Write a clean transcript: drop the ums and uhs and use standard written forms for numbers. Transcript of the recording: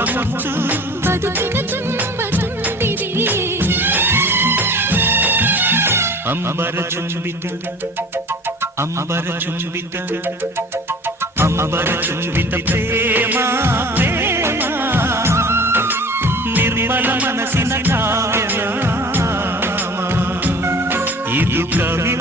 ಮುತ್ತು ಬದುಕಿನ ತುಂಬ ತುಂಬಿದೆ ಅಂಬರ ಚುಂಬಿತ ಅಂಬರ ಚುಂಬಿತ ಅಂಬರ ಚುಂಬಿತ ಪ್ರೇಮ ಪ್ರೇಮ ನಿರ್ಮಲ ಮನಸ್ಸಿನ ಕಾವ್ಯನಾಮ ಇದು ಕವಿ